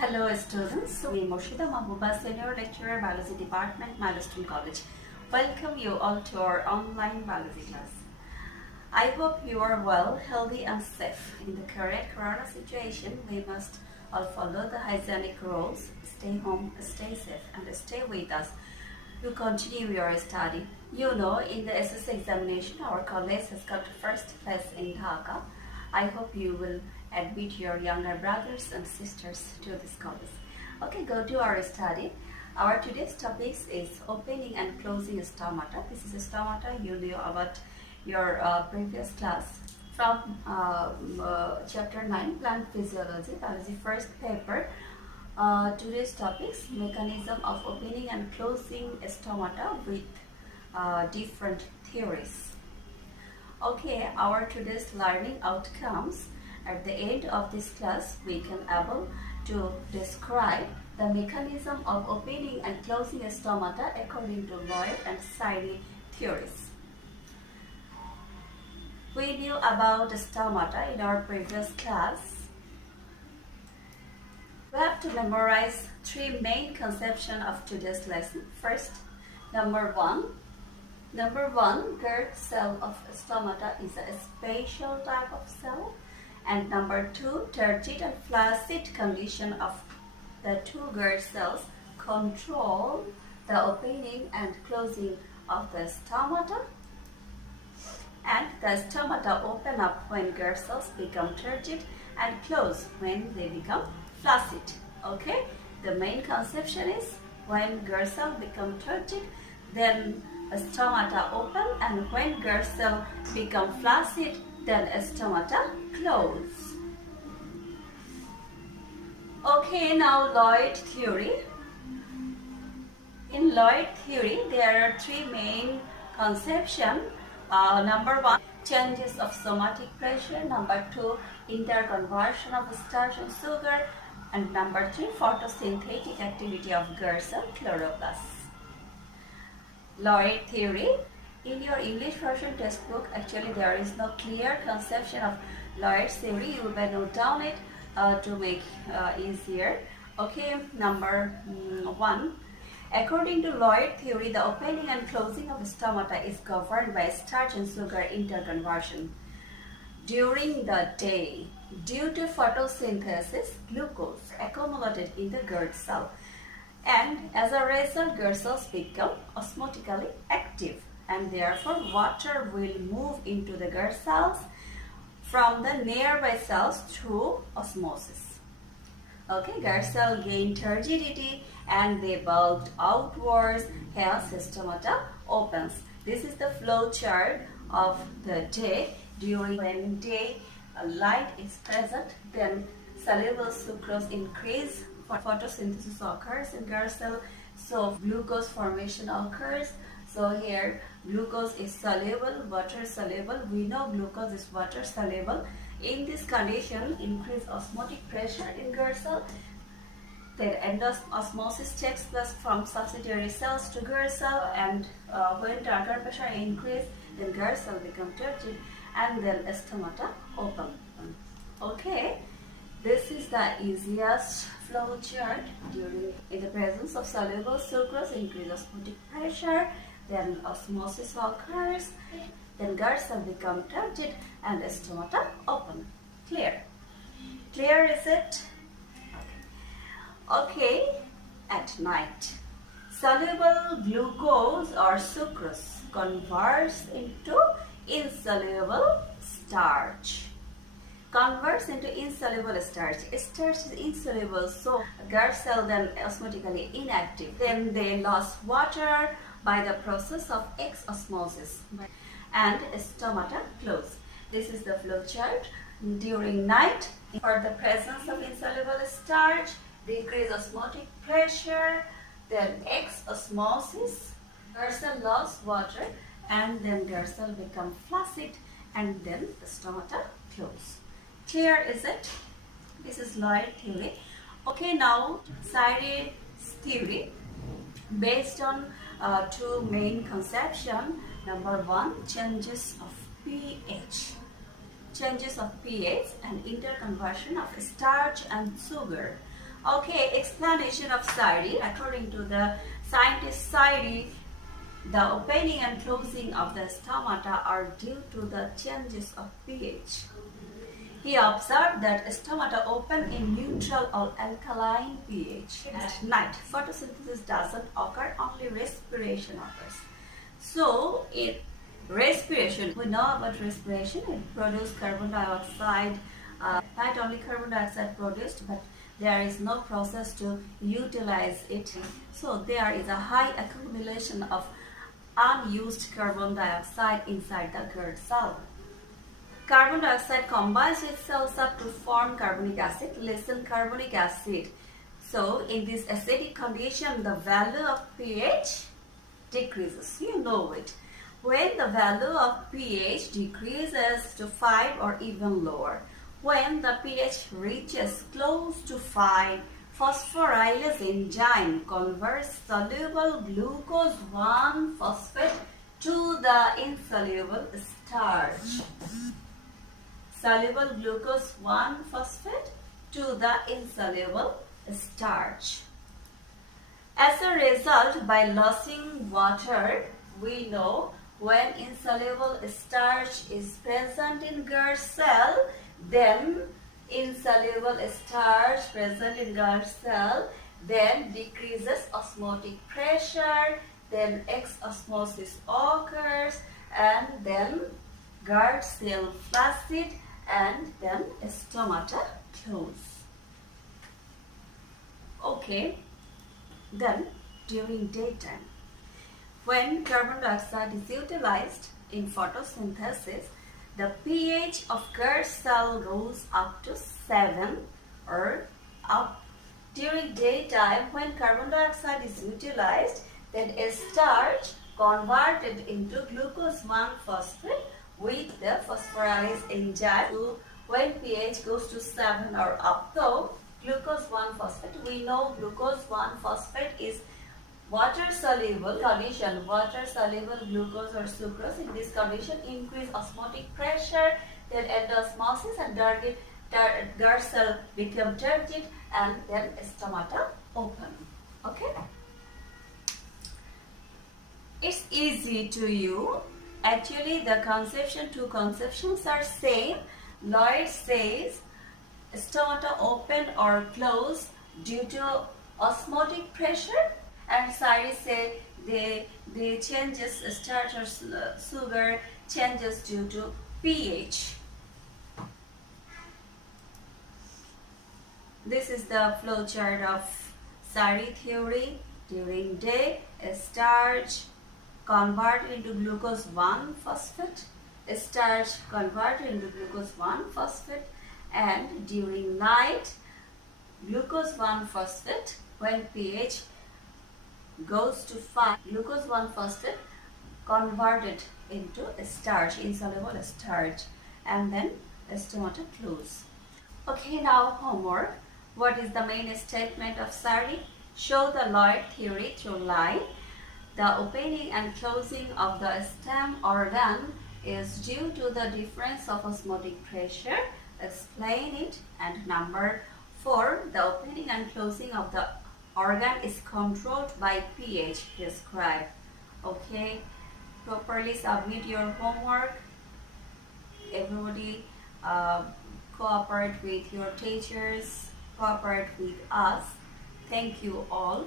Hello students, I am Murshidamahbuba, Senior Lecturer, Biology Department, Milestone College. Welcome you all to our online biology class. I hope you are well, healthy and safe. In the current corona situation, we must all follow the hygienic rules, stay home, stay safe and stay with us to continue your study. You know, in the SSC examination, our college has got first place in Dhaka. I hope you will admit your younger brothers and sisters to this college. Okay, go to our study. Our today's topic is opening and closing stomata. This is a stomata you knew about your previous class from chapter 9, plant physiology, biology first paper. Today's topics, mechanism of opening and closing stomata with different theories. Okay, our today's learning outcomes. At the end of this class, we can able to describe the mechanism of opening and closing stomata according to Loyd and sayre theories. We knew about stomata in our previous class. We have to memorize three main conceptions of today's lesson. First, number one, guard cell of stomata is a special type of cell. And number two, turgid and flaccid condition of the two guard cells control the opening and closing of the stomata. And the stomata open up when guard cells become turgid and close when they become flaccid. Okay, the main conception is when guard cell become turgid, then stomata open, and when guard cell become flaccid, then stomata close. Okay, now Loyd theory. In Loyd theory, there are three main conceptions. Number one, changes of somatic pressure. Number two, interconversion of starch and sugar. And number three, photosynthetic activity of guard cell chloroplasts. Loyd theory. In your English version textbook, actually there is no clear conception of Loyd's theory. You may note down it to make easier. Okay, number one. According to Loyd theory, the opening and closing of stomata is governed by starch and sugar interconversion. During the day, due to photosynthesis, glucose accumulated in the guard cell. And as a result, guard cells become osmotically active, and therefore water will move into the guard cells from the nearby cells through osmosis. Okay, guard cell gain turgidity and they bulged outwards, hence stomata opens. This is the flow chart of the day. During when day light is present, then soluble sucrose increase, photosynthesis occurs in guard cell, so glucose formation occurs. So here glucose is soluble, water soluble. We know glucose is water soluble. In this condition, increased osmotic pressure in guard cell. Then endosmosis takes place from subsidiary cells to guard cell, and when target pressure increase, then guard cell become turgid and then stomata open. Okay, this is the easiest flow chart. In the presence of soluble sucrose, increase osmotic pressure, then osmosis occurs, then guard cell become turgid and stomata open. Clear? Clear is it? Okay, at night, soluble glucose or sucrose converts into insoluble starch. Converts into insoluble starch. Starch is insoluble, so guard cell then osmotically inactive. Then they lost water by the process of exosmosis and stomata close. This is the flow chart. During night, for the presence of insoluble starch, decrease osmotic pressure, then exosmosis, guard cell lost water, and then guard cell become flaccid, and then the stomata close. Clear is it? This is Loyd theory. Okay, now sayre theory based on two main conceptions. Number one, changes of pH. Changes of pH and interconversion of starch and sugar. Okay, explanation of sayre. According to the scientist sayre, the opening and closing of the stomata are due to the changes of pH. He observed that stomata open in neutral or alkaline pH. At night, photosynthesis doesn't occur, only respiration occurs. So, in respiration, we know about respiration, it produces carbon dioxide, not only carbon dioxide produced, but there is no process to utilize it. So, there is a high accumulation of unused carbon dioxide inside the GERD cell. Carbon dioxide combines with cells up to form carbonic acid. Listen, carbonic acid. So, in this acidic condition, the value of pH decreases. You know it. When the value of pH decreases to 5 or even lower, when the pH reaches close to 5, phosphorylase enzyme converts soluble glucose 1-phosphate to the insoluble starch. Soluble glucose 1-phosphate to the insoluble starch. As a result, by losing water, we know when insoluble starch is present in GERD cell, then insoluble starch present in GERD cell then decreases osmotic pressure, then exosmosis occurs, and then GERD cell flaccid, and then stomata close. Okay, then during daytime, when carbon dioxide is utilized in photosynthesis, the pH of GERD cell goes up to 7 or up. During daytime, when carbon dioxide is utilized, then a starch converted into glucose 1-phosphate with the phosphorylase enzyme. So when pH goes to 7 or up, so glucose 1-phosphate, we know glucose 1-phosphate is water-soluble condition, water-soluble glucose or sucrose. In this condition, increase osmotic pressure, then endosmosis, and GERD cell become turgid, and then stomata open. Okay? It's easy to you. Actually, the two conceptions are same. Loyd says stomata open or close due to osmotic pressure, and sayre say they changes starch or sugar changes due to pH. This is the flow chart of sayre theory. During day, starch converted into glucose 1-phosphate, starch converted into glucose 1-phosphate, and during night, glucose 1-phosphate, when pH goes to 5, glucose 1-phosphate converted into starch, insoluble starch, and then stomata close. Okay, now homework. What is the main statement of sayre? Show the Loyd theory through line. The opening and closing of the stem organ is due to the difference of osmotic pressure. Explain it. And number 4, the opening and closing of the organ is controlled by pH. Describe. Okay, properly submit your homework. Everybody cooperate with your teachers, cooperate with us. Thank you all.